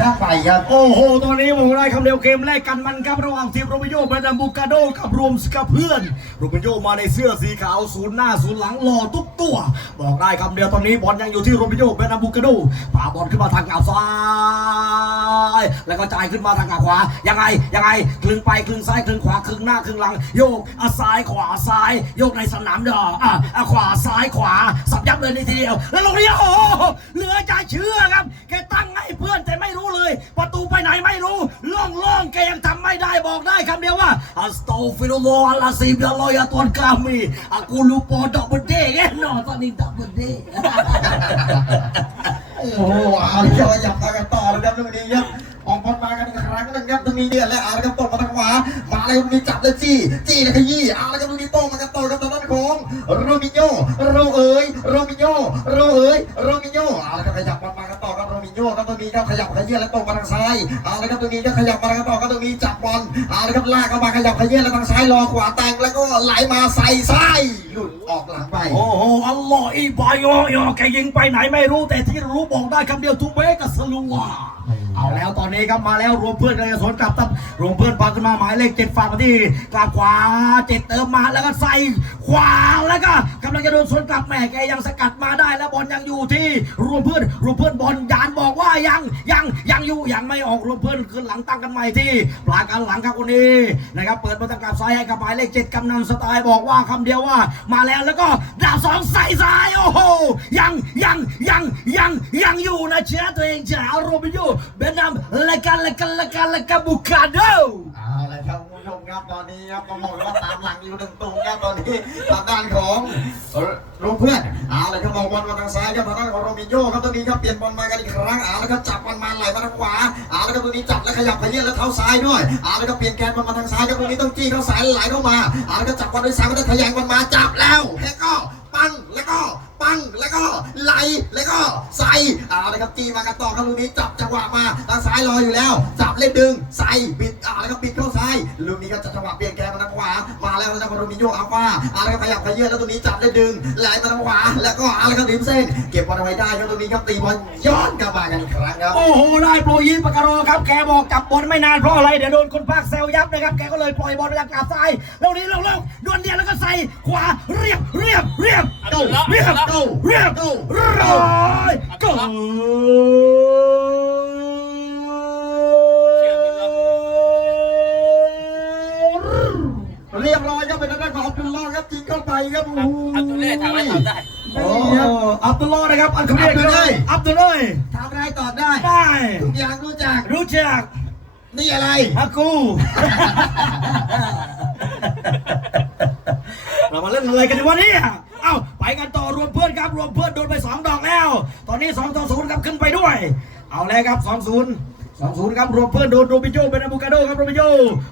ข้างไปครับโอ้โห ตอนนี้ผมได้คำเดียวเกมแรกกันมันครับระหว่างทีมโรบิโยเบดัมบูกาโดกับรวมสกับเพื่อนโรบิโยมาในเสื้อสีขาวศูนย์หน้าศูนย์หลังหล่อทุกตัว บอกได้คำเดียวตอนนี้บอลยังอยู่ที่โรบิโยเบนาบูกาโดพาบอลขึ้นมาทางกาซ้าย แล้วก็จ่ายขึ้นมาทางกาขวา ยังไง ยังไงคลึงไปคลึงซ้ายคลึงขวาคลึงหน้าคลึงหลัง โยกอะซ้ายขวาซ้าย โยกในสนามดอกอะอะขวาซ้ายขวา สับยับเลยในทีเดียว แล้วลงนี้โอ้เหลือจะเชื่อครับ แกตั้งให้เพื่อนแต่ไม่รู้เลย ประตูไปไหนไม่รู้ล่องล่องๆแกยังทำไม่ได้บอกได้คำเดียวว่าอัสโตฟิโลโลอัลาซิมเดลอยาตวนกามีอากูลูโปดับเบิลเดย์แน่นอนตอนนี้ดับเบิลเดย์ โอ้โหเอาเลยครับขยับมากันต่อเลยครับตรงนี้ครับออกบอลมากันอีกครั้งหนึงครับตรงนี้เดือดแล้วเอาเลยครับตบมาทางขวามาเลยตรงนี้จับเลยจี้จี้เลยขยี้เอาเลยครับตรงนี้โต้มากันต่อครับทางด้นของโรมิโยโรเอ๋ยโรมิโยโรเอ๋ยโรมิโยเอาเลยครับขยับบอลมากันต่อครับโรมิโยครับตรงนี้ครับขยับขยี้แล้วตบมาทางซ้ายเอาเลยครับตรงนี้ก็ขยับมากันต่อครับตรงนี้จับบอลเอาเลยครับลากเข้ามาขยับขยี้แล้วทางซ้ายรอขวาแต่งแล้วก็ไหลมาใส่ซ้ายหลุด โอ้โหอัลลอฮ์อีบายโยโยแกยิงไปไหนไม่รู้แต่ที่รู้บอกได้คำเดียวทุเบกับสลูวาเอาแล้วตอนนี้ครับมาแล้วรวมเพื่อนกันสวนกลับตับรวมเพื่อนพาขึ้นมาหมายเลขเจ็ดฝากมาที่กลางขวาเจ็ดเติมมาแล้วก็ใส่ขวาแล้วก็กำลังจะโดนสวนกลับแหม่แกยังสกัดมาได้แล้วบอลยังอยู่ที่รวมเพื่อนรวมเพื่อนบอลยานบอกว่ายังยังยังอยู่ยังไม่ออกรวมเพื่อนขึ้นหลังตั้งกันใหม่ที่ปลาการหลังครับคนนี้นะครับเปิดมาตั้งกับซ้ายให้กับหมายเลขเจ็ดกำนันสไตล์บอกว่าคำเดียวว่า มาแล้วแล้วก็ดาวสองใส่ซ้ายโอ้โหยังยังยังยังยังอยู่นะเชียร์ตัวเองเจ้าโรบิโยเบนนำละกันละกันละกันละกันบุคาโดเอาละครับคุณผู้ชมครับตอนนี้ครับต้องบอกว่าตามหลังอยู่หนึ่งตูครับตอนนี้ทางด้านของโรงเพื่อนเอาละครับมองบอลมาทางซ้ายครับทางด้านของโรมิโยครับตอนนี้ครับเปลี่ยนบอลมากันอีกครั้งเอาละครับจับบอลมาไหลมาทางขวาเอาละครับตรงนี้จับแล้วขยับขยี้แล้วเท้าซ้ายด้วยเอาละครับเปลี่ยนแกนบอลมาทางซ้ายครับตรงนี้ต้องจี้เข้าสายไหลเข้ามาเอาละครับจับบอลด้วยซ้ายมันจะทะแยงบอลมาจับแล้วแล้วก็ปังแล้วก็ปังแล้วก็ไหลแล้วก็ใส่เอาละครับจี้มากันต่อครับลูกนี้จับจังหวะมาทางซ้ายรออยู่แล้ว จับเล่นดึงใส่บิดเอาละครับบิดเข้าซ้ายลูกนี้ก็จับจังหวะเปลี่ยน รับโรมิโยอัลฟาอาละครับขยับขยี้แล้วตรงนี้จับเล่นดึงไหลมาทางขวาแล้วก็อาละครับริมเส้น เก็บบอลเอาไว้ได้ครับตรงนี้ครับตีบอลย้อนกลับมากันอีกครั้งครับโอ้โหได้โปรยีปากรอครับแกบอกจับบอลไม่นานเพราะอะไรเดี๋ยวโดนคนภาคแซวยับนะครับแกก็เลยปล่อยบอลไปทางกาบซ้ายแล้วนี้เร็วๆดวนเดียวแล้วก็ใส่ขวาเรียบเรียบเรียบเดูเรียบเดูเรียบดูร้อยก็เรียบร้อยครับเป็นทางด้านของ อับดุลลอฮ์ครับยิงเข้าไปครับโอ้โหอับดุลเล่ถามว่าตอบได้ โอ้อับดุลลอฮ์นะครับอันคำเรียกอับดุลเลยอับดุลเลยทำอะไรตอบได้ได้ทุกอย่างรู้จัก รู้จักนี่อะไรอากูเรามาเล่นอะไรกันในวันนี้เอ้าไปกันต่อรวมเพื่อนครับรวมเพื่อนโดนไปสองดอกแล้ว ตอนนี้2ต่อ0ครับขึ้นไปด้วย เอาเลยครับ 2 0 2 0ครับรวมเพื่อนโดนโรบิโยเป็นอาบูกาโดครับโรบิโย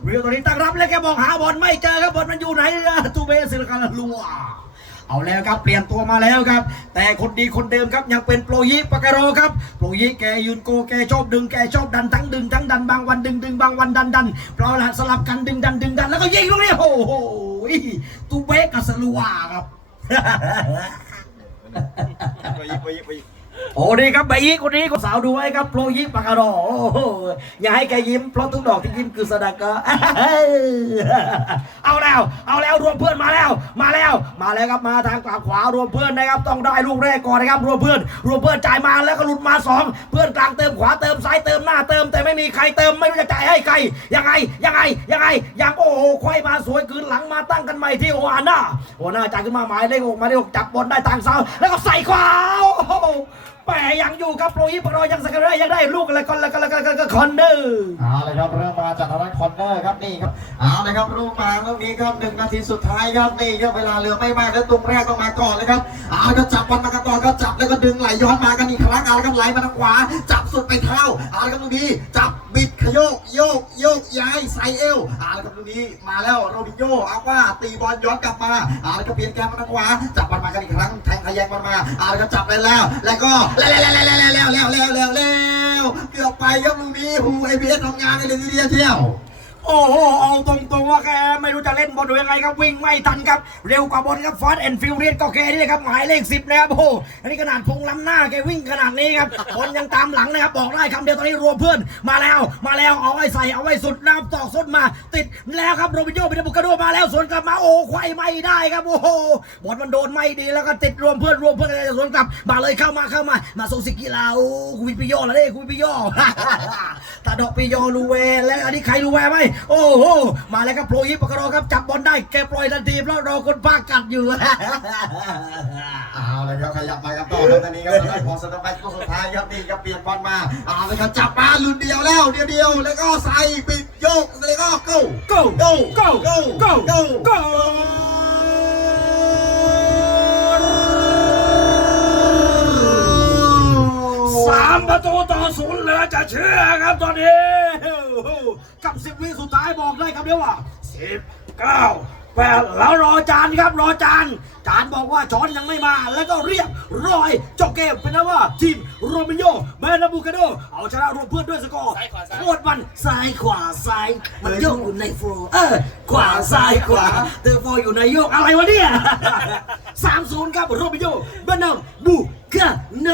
โรบิโยตอนนี้ตั้งรับแล้วแกบอกหาบอลไม่เจอครับบอลมันอยู่ไหนล่ะตูเบสิลคาลัวเอาแล้วครับเปลี่ยนตัวมาแล้วครับ แต่คนดีคนเดิมครับยังเป็นโปรยิปากาโรครับโปรยิแกยืนโกแกชอบดึงแกชอบดันทั้งดึงทั้งดันบางวันดึงดึงบางวันดันดันเปล่าละสลับกันดึงดันดึงดันแล้วก็ยิงลูกนี้โอ้โหตูเบกับสลัวครับ โอ้ดีครับใบยีคนนี้ก็สาวดูไว้ครับโปรยิปากาโรโอ้โหอย่าให้แกยิ้มเพราะทุกดอกที่ยิ้มคือสดากะเอาแล้ว เอาแล้วรวมเพื่อนมาแล้ว มาแล้ว มาแล้วครับมาทางกลางขวารวมเพื่อนนะครับต้องได้ลูกแรกก่อนนะครับรวมเพื่อน รวมเพื่อนจ่ายมาแล้วก็หลุดมาสองเพื่อนกลางเติมขวาเติมซ้ายเติมหน้าเติม แต่ไม่มีใครเติมไม่รู้จะจ่ายให้ใครยังไงยังไงยังไงยังโอ้โหควายมาสวยคืนหลังมาตั้งกันใหม่ที่โอฮาน่าโอฮาน่าจ่ายขึ้นมาหมายเลขหกมาเลขหกจับบอลได้ทางเสาแล้วก็ใส่ขวาแปะยังอยู่ครับโปรยิปรอยังสกัดได้ยังได้ลูกอะไรก่อนแล้วก็แล้วก็แล้วก็คอนเดอร์เอาเลยครับเริ่มมาจากทางด้านคอนเดอร์ครับนี่ครับเอาเลยครับรูปมาตรงนี้ครับหนึ่งนาทีสุดท้ายครับนี่ครับเวลาเหลือไม่มากแล้วตรงแรกต้องมาก่อนเลยครับเอาก็จับบอลมากันต่อก็จับแล้วก็ดึงไหลย้อนมากันอีกครั้งเอาเลยครับไหลมาทางขวาจับสุดไปเท้าเอาเลยครับตรงนี้จับ โยกโยกโยกย้ายไซเอลอาเลยครับตรงนี้มาแล้วโรบิโยเอาว่าตีบอลย้อนกลับมาอาเลก็เปลี่ยนแกมมาทางขวาจับบอลมากันอีกครั้งแทงขยงบอลมาอาเลก็จับไปแล้ว แล้วก็แล้วแล้วแล้วแล้วแล้วแล้วแล้วแล้วแล้วเกือบไปครับลูกนี้ฮูไอพีเอสทำงานในเลยทีเดียวเที่ยว โอ้โห เอาตรงๆว่าแกไม่รู้จะเล่นบอลยังไงครับ วิ่งไม่ทันครับ เร็วกว่าบอลครับฟาสแอนด์ฟิวเรียนก็แกนี่ครับ หมายเลขสิบนะครับ โอ้โห อันนี้ขนาดพงล้ำหน้าแกวิ่งขนาดนี้ครับบอลยังตามหลังนะครับ บอกได้คำเดียวตอนนี้รวมเพื่อน มาแล้ว มาแล้ว เอาไว้ใส่ เอาไว้สุดน้ำตอกสุดมา ติดแล้วครับโรบินโญ่เป็นบุกกระโดดมาแล้ว สวนกลับมาโอ้ไขว้ไม่ได้ครับโอ้โหบอลมันโดนไม่ดีแล้วก็ติดรวมเพื่อนรวมเพื่อนเลยสวนกลับมาเลยเข้ามาเข้ามา มาโซซิกิลาโอ้คุยปิโยแล้วเด้คุยปิโยตาดอกปิโยรูเวแล้วอันนี้ใครรูเวไหมโอ้โหมาแล้วครับโปรยิปปากกรอครับจับบอลได้แกปล่อยทันทีเพราะรอคนภาคกัดอยู่ เอาเลยครับขยับมาครับต่อครับตอนนี้ครับทางด้านของสตาร์แบ็กตัวสุดท้ายครับนี่ครับเปลี่ยนบอลมาเอาเลยครับจับมาหลุดเดียวแล้วเดียวเดียวแล้วก็ใส่ปิดโยกแล้วก็ go go go go go go go go สามประตูต่อศูนย์เหลือจะเชื่อครับตอนนี้ กับสิบวิสุดท้ายบอกได้ครับเดียวว่าสิบเก้า แปดแล้วรอจานครับรอจานจานบอกว่าช้อนยังไม่มา แล้วก็เรียบร้อยจบเกมเป็นนะว่าทีมโรมิโยแมนาบูคาโดเอาชนะรวมเพื่อนด้วยสกอร์โคตรมันซ้ายขวาซ้ายมันโยกอยู่ในโฟร์เออขวาซ้ายขวาเตอร์โฟร์อยู่ในโยกอะไรวะเนี่ยสามศูนย์ครับโรมิโยแมนาบูคาโด